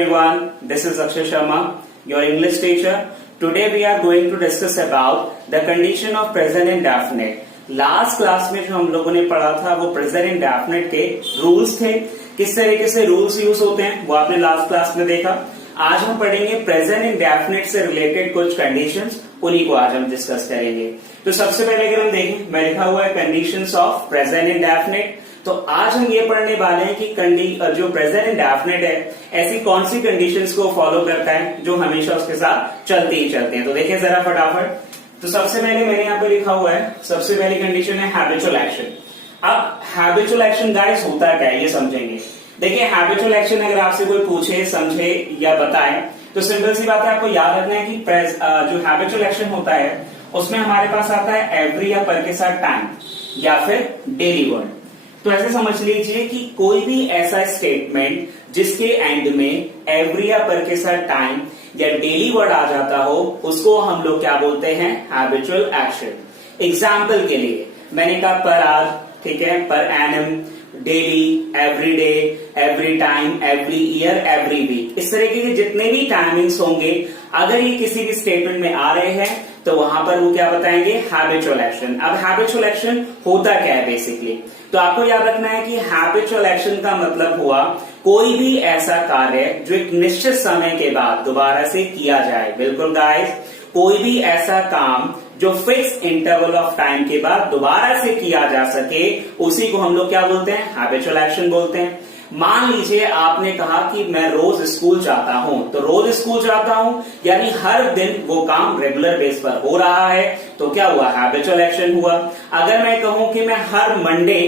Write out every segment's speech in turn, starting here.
everyone, this is Akshay Sharma, your English teacher. Today we are going to discuss about the condition of present indefinite. Last class में जो हम लोगों ने पढ़ा था वो प्रेजेंट इंडेफिनिट के रूल्स थे, किस तरीके से रूल्स यूज होते हैं वो आपने लास्ट क्लास में देखा। आज हम पढ़ेंगे प्रेजेंट इंडेफिनिट से रिलेटेड कुछ कंडीशंस, उन्हीं को आज हम डिस्कस करेंगे। तो सबसे पहले अगर हम देखें, मैं लिखा हुआ है कंडीशंस ऑफ प्रेजेंट इंडेफिनिट। तो आज हम ये पढ़ने वाले हैं कि जो प्रेजेंट इंडेफिनिट है ऐसी कौन सी कंडीशंस को फॉलो करता है जो हमेशा उसके साथ चलते ही चलते हैं। तो देखिए जरा फटाफट। तो सबसे पहले मैंने यहाँ पे लिखा हुआ है, सबसे पहली कंडीशन है हैबिचुअल एक्शन। अब हैबिचुअल एक्शन गाइस होता क्या है ये समझेंगे। देखिए हैबिचुअल एक्शन अगर आपसे कोई पूछे, समझे या बताए तो सिंपल सी बात है, आपको याद रखना है कि जो हैबिचुअल एक्शन होता है उसमें हमारे पास आता है एवरी या पर के साथ टाइम या फिर डेली वर्ड। तो ऐसे समझ लीजिए कि कोई भी ऐसा स्टेटमेंट जिसके एंड में एवरी या पर के साथ टाइम या डेली वर्ड आ जाता हो उसको हम लोग क्या बोलते हैं, हैबिचुअल एक्शन। एग्जाम्पल के लिए मैंने कहा पर आवर, ठीक है, per annum, daily, every day, every time, every year, every week, इस तरीके के जितने भी टाइमिंग्स होंगे अगर ये किसी भी स्टेटमेंट में आ रहे हैं तो वहां पर वो क्या बताएंगे, हैबिचुअल एक्शन। अब हैबिचुअल एक्शन होता क्या है बेसिकली, तो आपको याद रखना है कि हैबिचुअल एक्शन का मतलब हुआ कोई भी ऐसा कार्य जो एक निश्चित समय के बाद दोबारा से किया जाए। बिल्कुल गाइस, कोई भी ऐसा काम जो फिक्स इंटरवल ऑफ टाइम के बाद दोबारा से किया जा सके उसी को हम लोग क्या बोलते हैं, हैबिचुअल एक्शन बोलते हैं। मान लीजिए आपने कहा कि मैं रोज स्कूल जाता हूं, तो रोज स्कूल जाता हूं यानी हर दिन वो काम रेगुलर बेस पर हो रहा है, तो क्या हुआ, हैबिचुअल एक्शन हुआ। अगर मैं कहूं कि मैं हर मंडे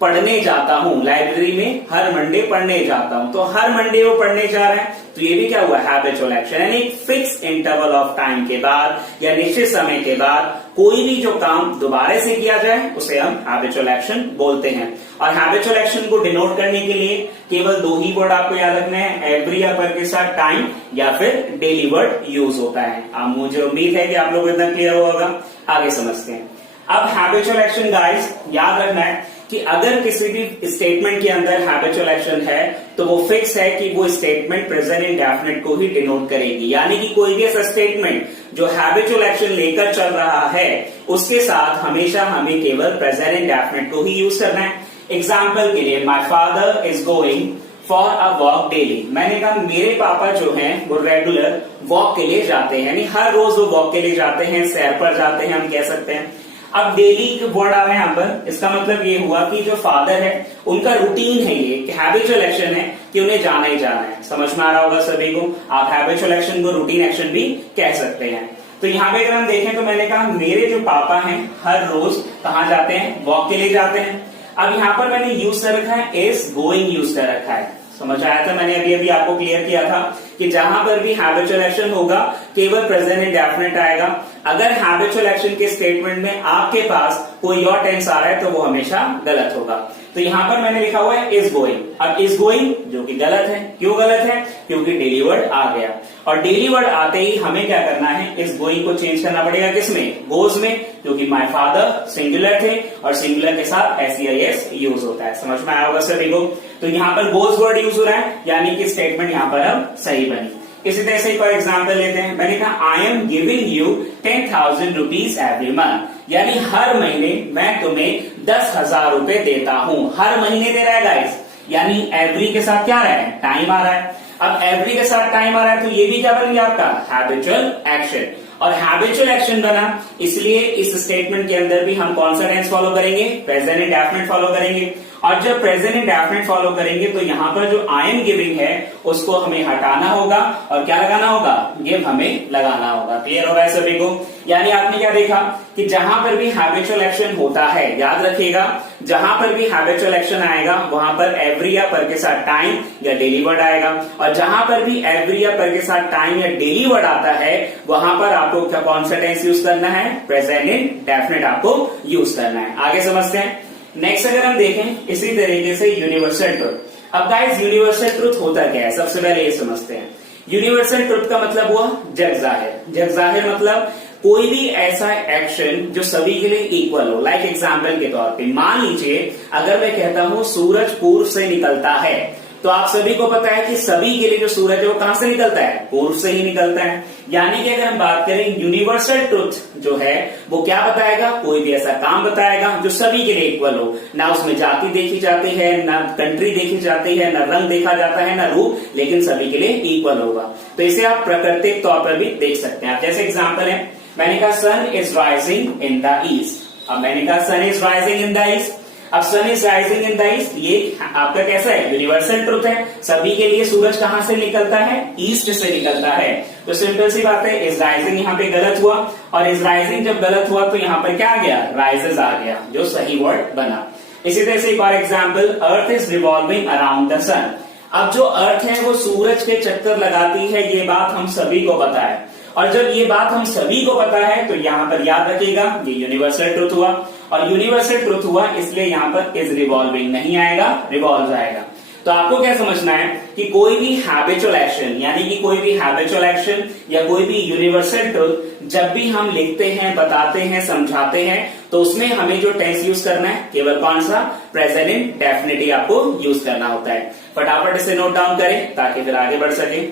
पढ़ने जाता हूं, लाइब्रेरी में हर मंडे पढ़ने जाता हूं, तो हर मंडे वो पढ़ने जा रहे हैं, तो ये भी क्या हुआ, हैबिचुअल एक्शन। यानी फिक्स इंटरवल ऑफ टाइम के बाद या निश्चित समय के बाद कोई भी जो काम दोबारा से किया जाए उसे हम हैबिचुअल एक्शन बोलते हैं। और हैबिचुअल एक्शन को डिनोट करने के लिए केवल दो ही वर्ड आपको याद रखने हैं, एवरी या पर के साथ टाइम या फिर डेली वर्ड यूज होता है। अब मुझे उम्मीद है कि आप लोग इतना क्लियर होगा। आगे समझते हैं। अब हैबिचुअल एक्शन गाइस याद रखना है कि अगर किसी भी स्टेटमेंट के अंदर हैबिचुअल एक्शन है तो वो फिक्स है कि वो स्टेटमेंट प्रेजेंट इंडेफिनिट को ही डिनोट करेगी। यानी कि कोई भी ऐसा स्टेटमेंट जो हैबिचुअल एक्शन लेकर चल रहा है उसके साथ हमेशा हमें केवल प्रेजेंट इंडेफिनिट को ही यूज करना है। एग्जाम्पल के लिए, my father is going for a walk daily. मैंने कहा मेरे पापा जो हैं वो रेगुलर वॉक के लिए जाते हैं, यानी हर रोज वो वॉक के लिए जाते हैं, सैर पर जाते हैं हम कह सकते हैं। अब डेली के वर्ड आ रहे हैं यहाँ पर, इसका मतलब ये हुआ कि जो फादर है उनका रूटीन है, ये हैबिचुअल एक्शन है कि उन्हें जाना ही जाना है। समझ में आ रहा होगा सभी को। आप हैबिचुअल एक्शन को रूटीन एक्शन भी कह सकते हैं। तो यहाँ पे अगर हम देखें तो मैंने कहा मेरे जो पापा हैं हर रोज कहाँ जाते हैं, वॉक के लिए जाते हैं। अब यहाँ पर मैंने यूज कर रखा है इज गोइंग यूज कर रखा है। समझ आया था, मैंने अभी आपको क्लियर किया था कि जहां पर भी हैबिचुअल एक्शन होगा केवल प्रेजेंट इंडेफिनिट आएगा। अगर हैबिचुअल एक्शन के स्टेटमेंट में आपके पास कोई और टेंस आ रहा है तो वो हमेशा गलत होगा। तो यहां पर मैंने लिखा हुआ है इज गोइंग। अब इज गोइंग जो कि गलत है, क्यों गलत है, क्योंकि डेली वर्ड आ गया और डेली वर्ड आते ही हमें क्या करना है, इस गोइंग को चेंज करना पड़ेगा किसमें, गोज में, क्योंकि माय फादर सिंगुलर थे और सिंगुलर के साथ एस यूज होता है। समझ में आया होगा सभी को। तो यहाँ पर गोज वर्ड यूज हो रहा है यानी कि स्टेटमेंट यहाँ पर अब सही बनी। इसी तरह से एक और एग्जाम्पल लेते हैं। मैंने कहा I am giving you 10,000 rupees every month, यानी हर महीने मैं तुम्हें 10,000 रुपए देता हूं। हर महीने दे रहा है गाइस, यानी एवरी के साथ क्या आ रहा है, टाइम आ रहा है। अब एवरी के साथ टाइम आ रहा है तो ये भी क्या बन गया आपका, हैबिचुअल एक्शन। और हैबिचुअल एक्शन बना इसलिए इस स्टेटमेंट के अंदर भी हम कौन सा टेंस फॉलो करेंगे, प्रेजेंट इंडेफिनिट फॉलो करेंगे। और जब प्रेजेंट इंडेफिनिट फॉलो करेंगे तो यहाँ पर जो आई एम गिविंग है उसको हमें हटाना होगा और क्या लगाना होगा, गिव हमें लगाना होगा। क्लियर हो रहा है सभी को। यानी आपने क्या देखा कि जहां पर भी हैबिचुअल एक्शन होता है, याद रखिएगा, जहां पर भी हैबिचुअल एक्शन आएगा वहां पर एवरी या पर के साथ टाइम या डेली वर्ड आएगा। और जहां पर भी एवरी या पर के साथ टाइम या डेली वर्ड आता है वहां पर आपको क्या कौन सा टेंस यूज करना है, प्रेजेंट इंडेफिनिट आपको यूज करना है। आगे समझते हैं। नेक्स्ट अगर हम देखें इसी तरीके से यूनिवर्सल ट्रुथ। अब गाइस यूनिवर्सल ट्रुथ होता क्या है, सबसे पहले ये समझते हैं। यूनिवर्सल ट्रुथ का मतलब हुआ जग जाहिर। जग जाहिर मतलब कोई भी ऐसा एक्शन जो सभी के लिए इक्वल हो। लाइक एग्जाम्पल के तौर पे मान लीजिए अगर मैं कहता हूं सूरज पूर्व से निकलता है तो आप सभी को पता है कि सभी के लिए जो सूरज है वो कहां से निकलता है, पूर्व से ही निकलता है। यानी कि अगर हम बात करें यूनिवर्सल ट्रुथ जो है वो क्या बताएगा, कोई भी ऐसा काम बताएगा जो सभी के लिए इक्वल हो, ना उसमें जाति देखी जाती है, ना कंट्री देखी जाती है, ना रंग देखा जाता है, ना रूप, लेकिन सभी के लिए इक्वल होगा। तो इसे आप प्राकृतिक तौर पर भी देख सकते हैं। जैसे एग्जाम्पल है, मैंने कहा sun is rising in the east. अब मैंने कहा sun is rising in the east. अब sun is rising in the east ये आपका कैसा है, यूनिवर्सल ट्रुथ है। सभी के लिए सूरज कहां से निकलता है, ईस्ट से निकलता है। तो सिंपल सी बात है, इज राइजिंग यहाँ पे गलत हुआ, और इज राइजिंग जब गलत हुआ तो यहाँ पर क्या आ गया, राइजेस आ गया, जो सही वर्ड बना। इसी तरह से एक और example, earth is revolving around the sun. अब जो अर्थ है वो सूरज के चक्कर लगाती है, ये बात हम सभी को पता है। और जब ये बात हम सभी को पता है तो यहाँ पर याद रखिएगा ये यूनिवर्सल ट्रुथ हुआ, और यूनिवर्सल ट्रुथ हुआ इसलिए यहाँ पर इज रिवॉल्विंग नहीं आएगा, रिवॉल्व आएगा। तो आपको क्या समझना है कि कोई भी हैबिचुअल एक्शन, यानी कि कोई भी हैबिचुअल एक्शन या कोई भी यूनिवर्सल ट्रुथ जब भी हम लिखते हैं, बताते हैं, समझाते हैं, तो उसमें हमें जो टेंस यूज करना है केवल कौन सा, प्रेजेंट इंडेफिनिट आपको यूज करना होता है। फटाफट इसे नोट डाउन करें ताकि फिर आगे बढ़ सके।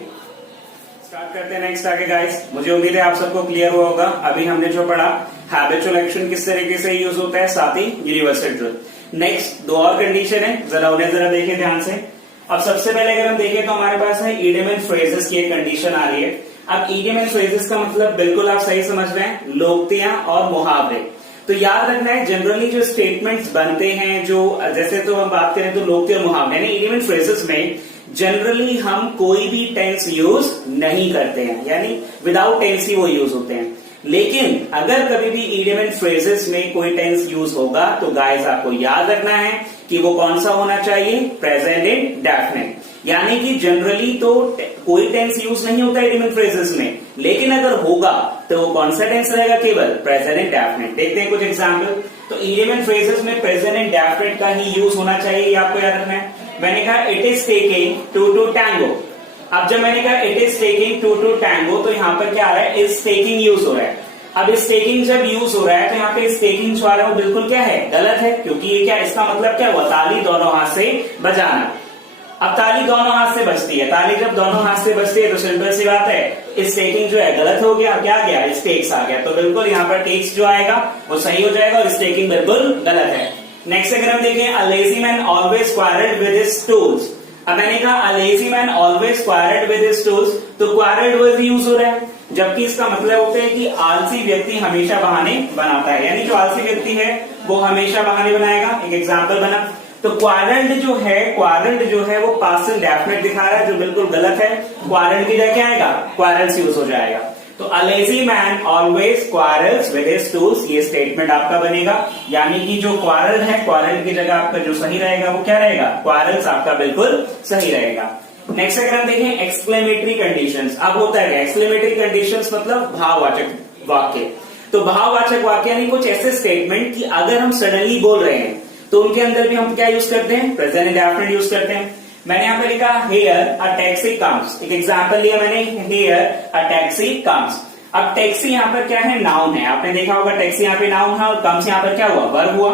स्टार्ट करते हैं नेक्स्ट आगे गाइस। मुझे उम्मीद है आप सबको क्लियर हुआ होगा। अभी हमने जो पढ़ा हैबिचुअल एक्शन किस तरीके से यूज होता है, साथ ही यूनिवर्सल ट्रुथ। नेक्स्ट दो और कंडीशन है, जरा उन्हें जरा देखें ध्यान से। अब सबसे पहले अगर हम देखें तो हमारे पास है इडियम एंड फ्रेजेस की एक कंडीशन आ रही है। अब इडियम एंड फ्रेजेस का मतलब बिल्कुल आप सही समझ रहे हैं, लोकोक्तियां और मुहावरे। तो याद रखना है जनरली जो स्टेटमेंट्स बनते हैं, जो जैसे तो हम बात करें तो लोकोक्ति और मुहावरे यानी इडियम एंड फ्रेजेस में जनरली हम कोई भी टेंस यूज नहीं करते हैं, यानी विदाउट टेंस ही वो यूज होते हैं। लेकिन अगर कभी भी इडियम एंड फ्रेजेस में कोई टेंस यूज होगा तो गाइस आपको याद रखना है कि वो कौन सा होना चाहिए, प्रेजेंट इंडेफिनिट। यानी कि जनरली तो कोई टेंस यूज नहीं होता इडियम एंड फ्रेजेस में, लेकिन अगर होगा तो वो कौन सा टेंस रहेगा, केवल प्रेजेंट इंडेफिनिट। देखते हैं कुछ एग्जाम्पल। तो इडियम एंड फ्रेजेस में प्रेजेंट इंडेफिनिट का ही यूज होना चाहिए, ये आपको याद रखना है। मैंने कहा it is taking two tango. अब जब मैंने कहा it is taking two tango तो यहाँ पर क्या आ रहा है, इज टेकिंग यूज हो रहा है। अब इस टेकिंग जब यूज हो रहा है तो यहाँ पे इस टेकिंग जो आ रहा है वो बिल्कुल क्या है, गलत है, क्योंकि ये क्या, इसका मतलब क्या हुआ, ताली दोनों हाथ से बजाना। अब ताली दोनों हाथ से बजती है, ताली जब दोनों हाथ से बजती है तो सिंपल सी बात है इस टेकिंग जो है गलत हो गया, क्या गया, इस टेक्स आ गया। तो बिल्कुल यहाँ पर टेक्स जो आएगा वो सही हो जाएगा और इस टेकिंग बिल्कुल गलत है। नेक्स्ट अगर हम देखें, a lazy man always quarrelled with his tools. अब मैंने कहा a lazy man always quarrelled with his tools, तो क्वारल्ड वर्ड यूज हो रहा है, जबकि इसका मतलब होता है कि आलसी व्यक्ति हमेशा बहाने बनाता है, यानी जो आलसी व्यक्ति है वो हमेशा बहाने बनाएगा। एक एग्जाम्पल बना, तो क्वारल्ड जो है वो पास्ट इंडेफिनिट दिखा रहा है, जो बिल्कुल गलत है। क्वारल्ड की जगह क्या आएगा, क्वारल्स यूज हो जाएगा। तो a lazy man always quarrels with his tools, ये स्टेटमेंट आपका बनेगा। यानी कि जो क्वारल है, क्वारल की जगह आपका जो सही रहेगा वो क्या रहेगा, क्वारल्स आपका बिल्कुल सही रहेगा। नेक्स्ट अगर हम देखें एक्सक्लेमेटरी कंडीशंस। अब होता है क्या, एक्सक्लेमेटरी कंडीशंस मतलब भाववाचक वाक्य। तो भाववाचक वाक्य यानी कुछ ऐसे स्टेटमेंट कि अगर हम सडनली बोल रहे हैं तो उनके अंदर भी हम क्या यूज करते हैं, प्रेजेंट इंडेफिनिट यूज करते हैं। मैंने यहाँ पे लिखा हेयर अ टैक्सी कम्स, एक एग्जाम्पल लिया मैंने, हेयर अ टैक्सी कम्स। अब टैक्सी यहाँ पर क्या है, नाउन है, आपने देखा होगा टैक्सी यहाँ पे नाउन है और कम्स यहाँ पर क्या हुआ, वर्ब हुआ।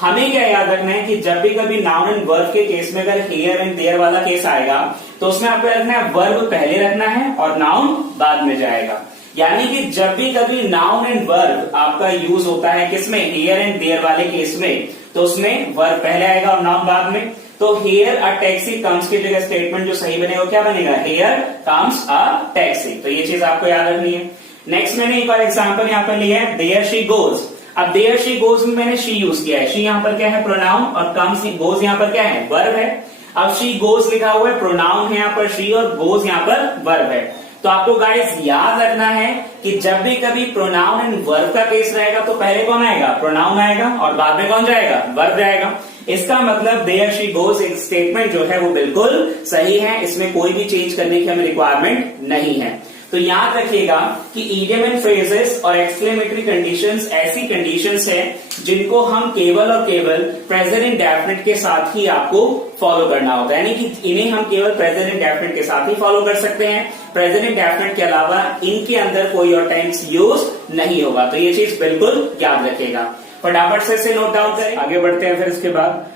हमें क्या याद रखना है कि जब भी कभी नाउन एंड वर्ब के केस में अगर हेयर एंड देयर वाला केस आएगा तो उसमें आपको रखना है वर्ब पहले रखना है और नाउन बाद में जाएगा। यानी कि जब भी कभी नाउन एंड वर्ब आपका यूज होता है किसमें, हेयर एंड देयर वाले केस में, तो उसमें वर्ब पहले आएगा और नाउन बाद में। तो हेयर अ टैक्सी कम्स की जगह स्टेटमेंट जो सही बनेगा क्या बनेगा, हेयर कम्स अ टैक्सी। तो ये चीज आपको याद रखनी है। नेक्स्ट मैंने एक और एग्जाम्पल यहाँ पर लिया है, देयर शी गोज। अब देयर शी गोज में मैंने शी यूज किया है, शी यहाँ पर क्या है, प्रोनाउन, और कम्स गोज यहाँ पर क्या है, वर्ब है। अब शी गोज लिखा हुआ है, प्रोनाउन है यहाँ पर शी और गोज यहाँ पर वर्ब है। तो आपको गाइस याद रखना है कि जब भी कभी प्रोनाउन एंड वर्ब का केस रहेगा तो पहले कौन आएगा, प्रोनाउन आएगा और बाद में कौन जाएगा, वर्ब जाएगा। इसका मतलब देयर शी गोज एक स्टेटमेंट जो है वो बिल्कुल सही है, इसमें कोई भी चेंज करने की हमें रिक्वायरमेंट नहीं है। तो याद रखिएगा कि इडियम एंड फ्रेजेस और एक्सक्लेमेटरी कंडीशंस ऐसी कंडीशंस है जिनको हम केवल और केवल प्रेजेंट इंडेफिनिट के साथ ही आपको फॉलो करना होता है, यानी कि इन्हें हम केवल प्रेजेंट इंडेफिनिट के साथ ही फॉलो कर सकते हैं। प्रेजेंट इंडेफिनिट के अलावा इनके अंदर कोई और टेंस यूज नहीं होगा। तो ये चीज बिल्कुल याद रखिएगा। फटाफट से इसे नोट डाउन करें, आगे बढ़ते हैं फिर इसके बाद।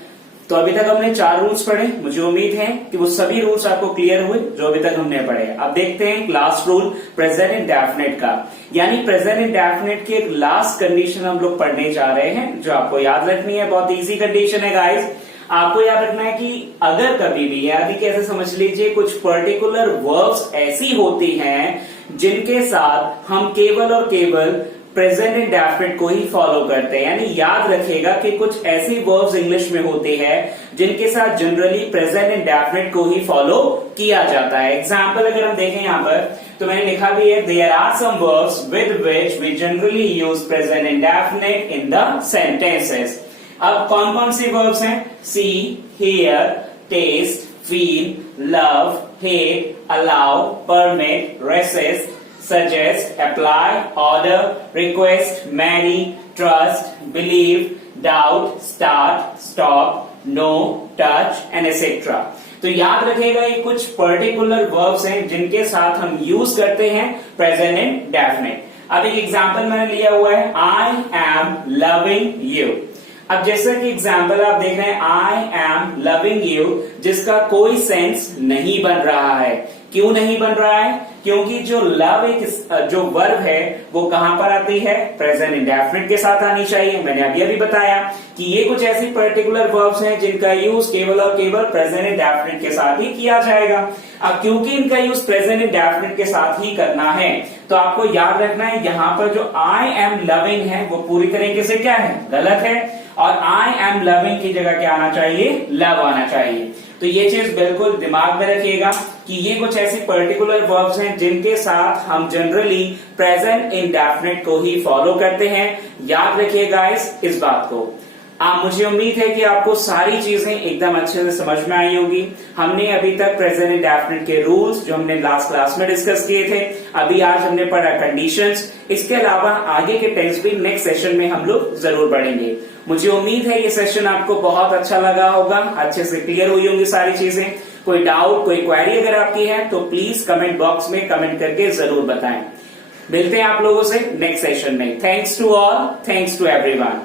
तो अभी तक हमने 4 रूल्स पढ़े। मुझे उम्मीद है कि वो सभी रूल्स आपको क्लियर हुए जो अभी तक हमने पढ़े। अब देखते हैं लास्ट रूल प्रेजेंट इंडेफिनिट का, यानी प्रेजेंट इंडेफिनिट की एक लास्ट कंडीशन हम लोग पढ़ने जा रहे हैं जो आपको याद रखनी है। बहुत इजी कंडीशन है गाइस। आपको याद रखना है कि अगर कभी भी, यानी कि ऐसे समझ लीजिए कुछ पर्टिकुलर वर्ब्स ऐसी होती हैं जिनके साथ हम केवल और केवल प्रेजेंट इंडेफिनिट को ही फॉलो करते हैं, यानी याद रखिएगा कि कुछ ऐसी वर्ब्स इंग्लिश में होती है जिनके साथ जनरली प्रेजेंट इंडेफिनिट को ही फॉलो किया जाता है। एग्जाम्पल अगर हम देखें यहाँ पर तो मैंने लिखा भी है, there are some verbs with which we generally use present indefinite in the sentences. अब कौन कौन सी वर्ब्स हैं? See, here, taste, feel, love, hate, allow, permit, resist, suggest, apply, order, request, marry, trust, believe, doubt, start, stop, know, touch and etc. तो याद रखिएगा ये कुछ पर्टिकुलर वर्ब्स हैं जिनके साथ हम यूज करते हैं प्रेजेंट इंडेफिनिट। अब एक एग्जांपल मैंने लिया हुआ है, आई एम लविंग यू। अब जैसा कि एग्जाम्पल आप देख रहे हैं, आई एम लविंग यू, जिसका कोई सेंस नहीं बन रहा है। क्यों नहीं बन रहा है? क्योंकि जो लव एक जो वर्ब है वो कहां पर आती है? प्रेजेंट इंडेफिनिट के साथ आनी चाहिए। मैंने अभी बताया कि ये कुछ ऐसी पर्टिकुलर वर्ब्स हैं जिनका यूज केवल और केवल प्रेजेंट इंडेफिनिट के साथ ही किया जाएगा। अब क्योंकि इनका यूज प्रेजेंट इंडेफिनिट के साथ ही करना है तो आपको याद रखना है यहाँ पर जो आई एम लविंग है वो पूरी तरीके से क्या है? गलत है, और आई एम लविंग की जगह क्या आना चाहिए? लव आना चाहिए। तो ये चीज बिल्कुल दिमाग में रखिएगा कि ये कुछ ऐसी पर्टिकुलर वर्ब्स हैं जिनके साथ हम जनरली प्रेजेंट इंडेफिनिट को ही फॉलो करते हैं। याद रखिए गाइस इस बात को। मुझे उम्मीद है कि आपको सारी चीजें एकदम अच्छे से समझ में आई होगी। हमने अभी तक प्रेजेंट इंडेफिनिट के रूल्स जो हमने लास्ट क्लास में डिस्कस किए थे, अभी आज हमने पढ़ा कंडीशंस। इसके अलावा आगे के टेंस भी नेक्स्ट सेशन में हम लोग जरूर पढ़ेंगे। मुझे उम्मीद है ये सेशन आपको बहुत अच्छा लगा होगा, अच्छे से क्लियर हुई होंगी सारी चीजें। कोई डाउट, कोई क्वेरी अगर आपकी है तो प्लीज कमेंट बॉक्स में कमेंट करके जरूर बताएं। मिलते हैं आप लोगों से नेक्स्ट सेशन में। Thanks to all, thanks to everyone.